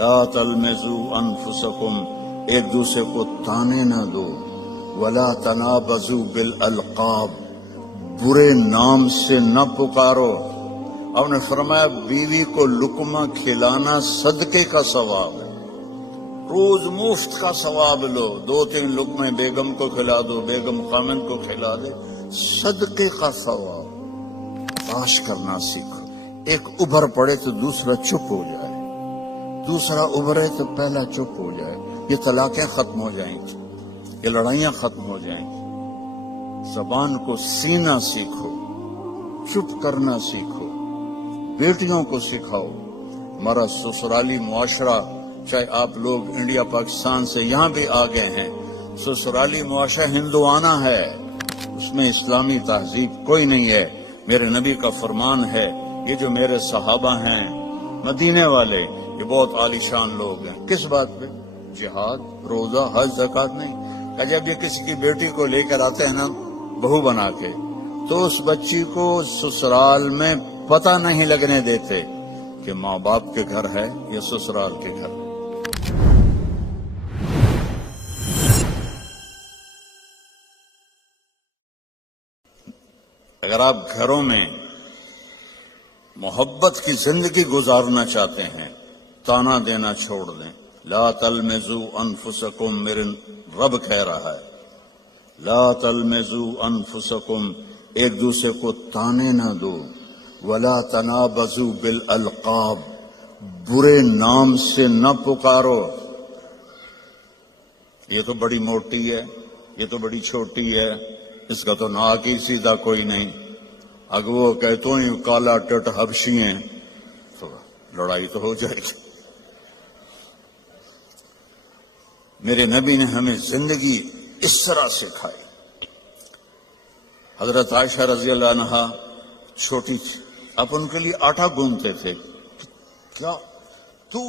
لا تلمزوا انفسکم، ایک دوسرے کو تانے نہ دو، ولا تنابزوا بالالقاب، برے نام سے نہ پکارو۔ آپ نے فرمایا بیوی کو لقمہ کھلانا صدقے کا ثواب ہے، روز مفت کا ثواب لو، 2-3 لقمے بیگم کو کھلا دو، بیگم خامن کو کھلا دے، صدقے کا ثواب۔ باش کرنا سیکھو، ایک ابھر پڑے تو دوسرا چپ ہو جائے، دوسرا ابھرے تو پہلا چپ ہو جائے، یہ طلاقیں ختم ہو جائیں گی، یہ لڑائیاں ختم ہو جائیں گی۔ زبان کو سینا سیکھو، چپ کرنا سیکھو، بیٹیوں کو سکھاؤ۔ ہمارا سسرالی معاشرہ، چاہے آپ لوگ انڈیا پاکستان سے یہاں بھی آ گئے ہیں، سسرالی معاشرہ ہندوانہ ہے، اس میں اسلامی تہذیب کوئی نہیں ہے۔ میرے نبی کا فرمان ہے، یہ جو میرے صحابہ ہیں مدینے والے، یہ بہت عالی شان لوگ ہیں۔ کس بات پہ؟ جہاد، روزہ، حج، زکوٰۃ نہیں۔ کہ جب یہ کسی کی بیٹی کو لے کر آتے ہیں نا بہو بنا کے، تو اس بچی کو سسرال میں پتہ نہیں لگنے دیتے کہ ماں باپ کے گھر ہے یا سسرال کے گھر۔ اگر آپ گھروں میں محبت کی زندگی گزارنا چاہتے ہیں، تانا دینا چھوڑ دیں۔ لا تلمزوا انفسکم، میرے رب کہہ رہا ہے، لا تلمزوا انفسکم، ایک دوسرے کو تانے نہ دو، ولا تنابزوا بالالقاب، برے نام سے نہ پکارو۔ یہ تو بڑی موٹی ہے، یہ تو بڑی چھوٹی ہے، اس کا تو ناک ہی سیدھا کوئی نہیں، اگر وہ کہتوں ہی کالا ٹٹ حبشی ہیں تو لڑائی تو ہو جائے گی۔ میرے نبی نے ہمیں زندگی اس طرح سکھائی۔ حضرت عائشہ رضی اللہ عنہا چھوٹی تھی، آپ ان کے لیے آٹا گوندتے تھے۔ کیا تو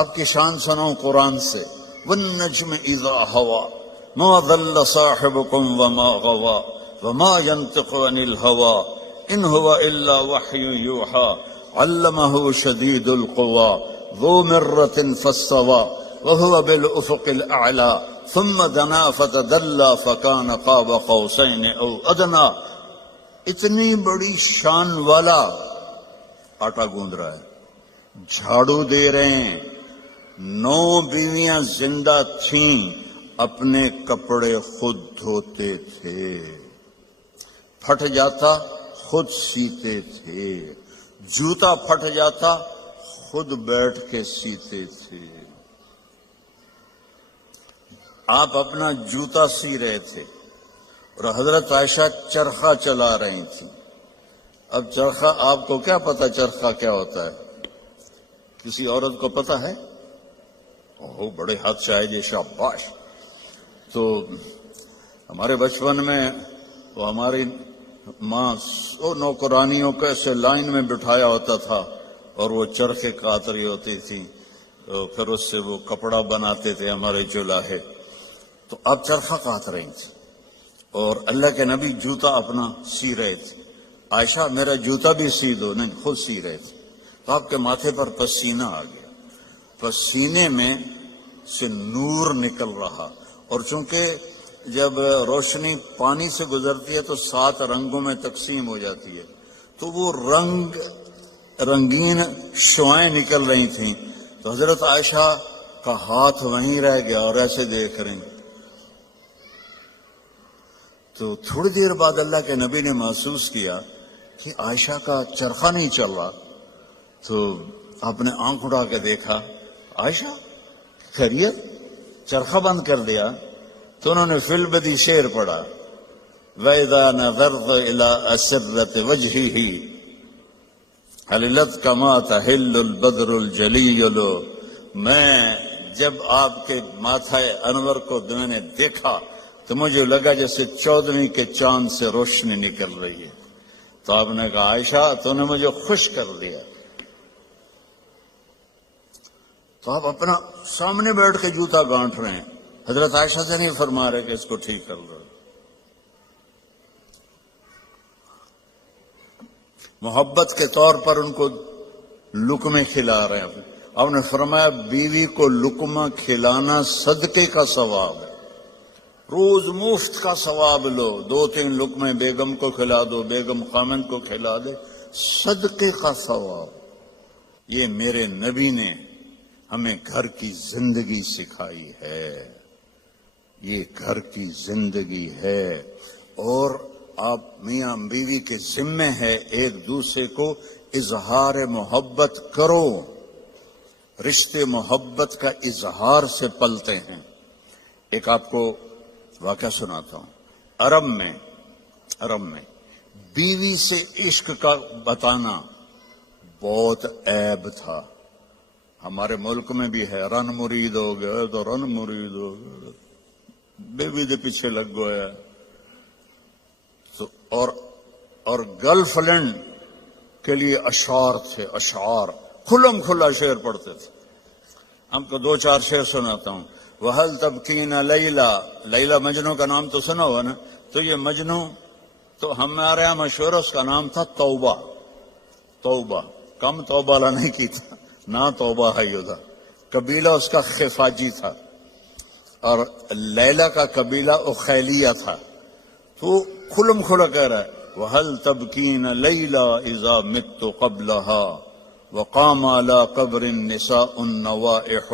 آپ کی شان سناؤں قرآن سے، والنجم اذا ہوا ما ضل صاحبكم وما غوا وما ينطق عن الهوى ان هو الا وحي يوحى علمه شديد القوى ذو مرة فاستوى وهو بالافق الاعلى ثم دنا فتدلى فكان قاب قوسين او ادنى۔ اتنی بڑی شان والا آٹا گوندھ رہا ہے، جھاڑو دے رہے ہیں۔ 9 بیویاں زندہ تھیں، اپنے کپڑے خود دھوتے تھے، پھٹ جاتا خود سیتے تھے، جوتا پھٹ جاتا خود بیٹھ کے سیتے تھے۔ آپ اپنا جوتا سی رہے تھے اور حضرت عائشہ چرخہ چلا رہی تھی۔ اب چرخہ، آپ کو کیا پتا چرخہ کیا ہوتا ہے؟ کسی عورت کو پتا ہے؟ اوہ بڑے ہاتھ سے آئے جی، شاباش۔ تو ہمارے بچپن میں تو ہماری ماں نوکرانیوں کو ایسے لائن میں بٹھایا ہوتا تھا اور وہ چرخے کاٹ رہی ہوتی تھی، پھر اس سے وہ کپڑا بناتے تھے ہمارے چولاہے۔ تو اب چرخہ کاٹ رہی تھی اور اللہ کے نبی جوتا اپنا سی رہے تھے۔ عائشہ میرا جوتا بھی سی دو، نہیں خود سی رہے تھے۔ تو آپ کے ماتھے پر پسینہ آ گیا، پسینے میں سے نور نکل رہا، اور چونکہ جب روشنی پانی سے گزرتی ہے تو 7 رنگوں میں تقسیم ہو جاتی ہے، تو وہ رنگین شعائیں نکل رہی تھیں۔ تو حضرت عائشہ کا ہاتھ وہیں رہ گیا اور ایسے دیکھ رہی۔ تو تھوڑی دیر بعد اللہ کے نبی نے محسوس کیا کہ عائشہ کا چرخہ نہیں چل رہا، تو آپ نے آنکھ اٹھا کے دیکھا، عائشہ خیریت؟ چرخہ بند کر دیا؟ تو انہوں نے فی البدی شعر پڑھا، وَإِذَا نَظَرْتَ إِلَىٰ أَسِرَّةِ وَجْهِهِ حَلِلَتْ كَمَا تَحِلُّ الْبَدْرُ الْجَلِيُّ۔ میں جب آپ کے ماتھے انور کو میں نے دیکھا تو مجھے لگا جیسے 14ویں کے چاند سے روشنی نکل رہی ہے۔ تو آپ نے کہا عائشہ تو نے مجھے خوش کر دیا۔ تو آپ اپنا سامنے بیٹھ کے جوتا گانٹھ رہے ہیں، حضرت عائشہ سے نہیں فرما رہے کہ اس کو ٹھیک کر دو۔ محبت کے طور پر ان کو لقمے کھلا رہے ہیں. آپ نے فرمایا بیوی کو لقمہ کھلانا صدقے کا ثواب ہے. روز مفت کا ثواب لو، 2-3 لقمے بیگم کو کھلا دو، بیگم خامند کو کھلا دے، صدقے کا ثواب. یہ میرے نبی نے ہمیں گھر کی زندگی سکھائی ہے، یہ گھر کی زندگی ہے. اور آپ میاں بیوی کے ذمے ہے ایک دوسرے کو اظہار محبت کرو. رشتے محبت کا اظہار سے پلتے ہیں. ایک آپ کو واقعہ سناتا ہوں. عرب میں بیوی سے عشق کا بتانا بہت عیب تھا. ہمارے ملک میں بھی ہے، رن مرید ہو گیا تو رن مرید ہو گیا، بیوی دے پیچھے لگ گیا. اور گرل فرینڈ کے لیے اشعار تھے، اشعار کھلم کھلا شعر پڑھتے تھے. ہم کو 2-4 شعر سناتا ہوں. وَهَلْ تَبْكِينَ لَيْلَا، لیلا مجنو کا نام تو سنا ہوا نا. تو یہ مجنو تو ہمارے یہاں مشہور، اس کا نام تھا توبہ. توبہ کم توبہ لا نہیں کی تھا، نہ توبہ ہے یودا. قبیلہ اس کا خفاجی تھا اور لیلا کا قبیلہ اخیلیہ تھا. تو کھلم کھلا کہہ رہا ہے وَهَلْ تَبْكِينَ لَيْلَا إِذَا مِتُّ قَبْلَهَا وَقَامَ عَلَى قَبْرِ النِّسَاءُ النَّوَائِحُ.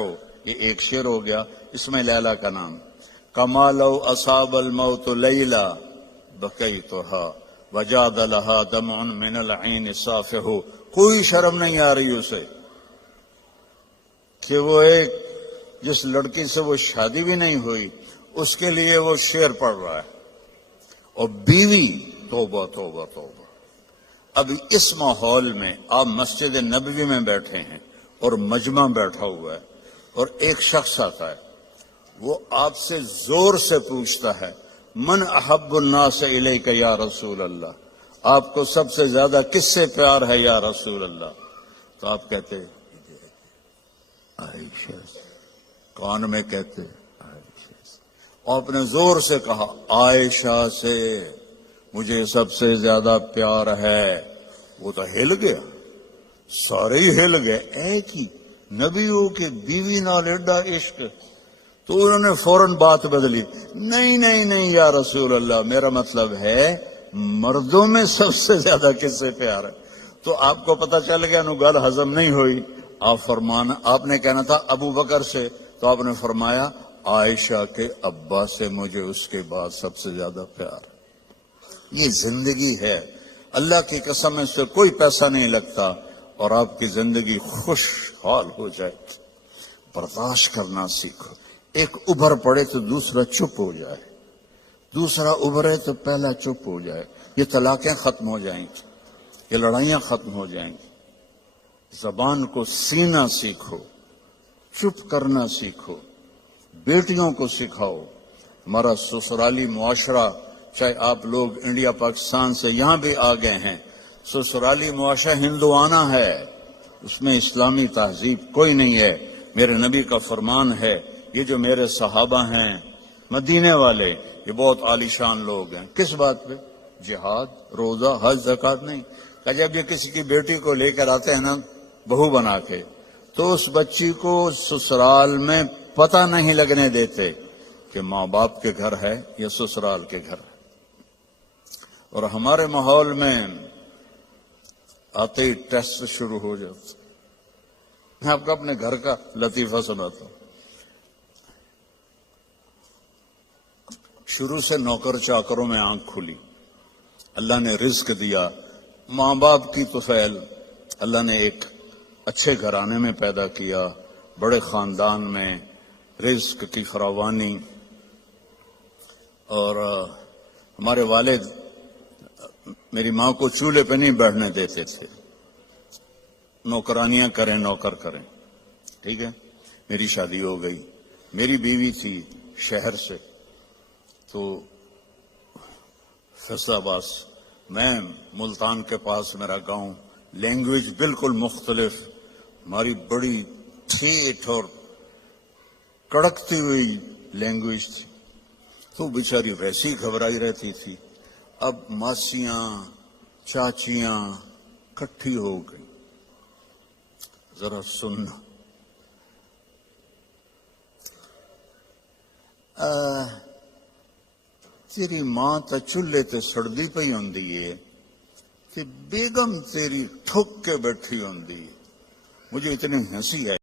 یہ ایک شعر ہو گیا، اس میں لیلا کا نام. كَمَا لَوْ أَصَابَ الْمَوْتُ لَيْلَا بَكَيْتُهَا وَجَادَ لَهَا دَمْعٌ مِّنَ الْعَيْنِ صَافِحُ. کوئی شرم نہیں آ رہی اسے کہ وہ ایک جس لڑکی سے وہ شادی بھی نہیں ہوئی اس کے لیے وہ شعر پڑھ رہا ہے. اور بیوی توبہ توبہ توبہ. اب اس ماحول میں آپ مسجد نبوی میں بیٹھے ہیں اور مجمع بیٹھا ہوا ہے اور ایک شخص آتا ہے، وہ آپ سے زور سے پوچھتا ہے من احب الناس الیک یا رسول اللہ، آپ کو سب سے زیادہ کس سے پیار ہے یا رسول اللہ؟ تو آپ کہتے عائشہ سے. کان میں کہتے عائشہ سے. آپ نے زور سے کہا عائشہ سے مجھے سب سے زیادہ پیار ہے. وہ تو ہل گیا، سارے ہی ہل گئے. ایک ہی نبیوں کے بیوی نال ایڈا عشق. تو انہوں نے فوراً بات بدلی، نہیں نہیں نہیں یا رسول اللہ، میرا مطلب ہے مردوں میں سب سے زیادہ کس سے پیار ہے. تو آپ کو پتہ چل گیا نو گل ہضم نہیں ہوئی. آپ نے کہنا تھا ابو بکر سے، تو آپ نے فرمایا عائشہ کے ابا سے مجھے اس کے بعد سب سے زیادہ پیار. یہ زندگی ہے. اللہ کی قسم سے کوئی پیسہ نہیں لگتا اور آپ کی زندگی خوشحال ہو جائے. برداشت کرنا سیکھو. ایک ابھر پڑے تو دوسرا چپ ہو جائے، دوسرا ابھرے تو پہلا چپ ہو جائے. یہ طلاقیں ختم ہو جائیں گی، یہ لڑائیاں ختم ہو جائیں گی. زبان کو سینا سیکھو، چپ کرنا سیکھو. بیٹیوں کو سکھاؤ. ہمارا سسرالی معاشرہ، چاہے آپ لوگ انڈیا پاکستان سے یہاں بھی آ گئے ہیں، سسرالی معاشرہ ہندوانہ ہے، اس میں اسلامی تہذیب کوئی نہیں ہے. میرے نبی کا فرمان ہے، یہ جو میرے صحابہ ہیں مدینے والے، یہ بہت عالیشان لوگ ہیں. کس بات پہ؟ جہاد، روزہ، حج، زکوٰۃ نہیں. کہ جب یہ کسی کی بیٹی کو لے کر آتے ہیں نا بہو بنا کے، تو اس بچی کو سسرال میں پتہ نہیں لگنے دیتے کہ ماں باپ کے گھر ہے یا سسرال کے گھر ہے. اور ہمارے ماحول میں آتے ہی ٹیسٹ شروع ہو جاتا. میں آپ کو اپنے گھر کا لطیفہ سناتا ہوں. شروع سے نوکر چاکروں میں آنکھ کھلی، اللہ نے رزق دیا. ماں باپ کی طفیل اللہ نے ایک اچھے گھرانے میں پیدا کیا، بڑے خاندان میں، رزق کی فراوانی. اور ہمارے والد میری ماں کو چولہے پہ نہیں بیٹھنے دیتے تھے. نوکرانیاں کریں، نوکر کریں. ٹھیک ہے، میری شادی ہو گئی. میری بیوی تھی شہر سے، تو فیصل آباد، میں ملتان کے پاس میرا گاؤں. لینگویج بالکل مختلف، ہماری بڑی ٹھیٹ اور کڑکتی ہوئی لینگویج تھی. تو بیچاری ویسی گھبرائی رہتی تھی. اب ماسیاں چاچیاں کٹھی ہو گئی. ذرا سننا. تیری ماں تو چولہے تے سڑدی پئی ہوندی ہے کہ بیگم تیری ٹھک کے بیٹھی ہوندی. مجھے اتنی ہنسی آئی.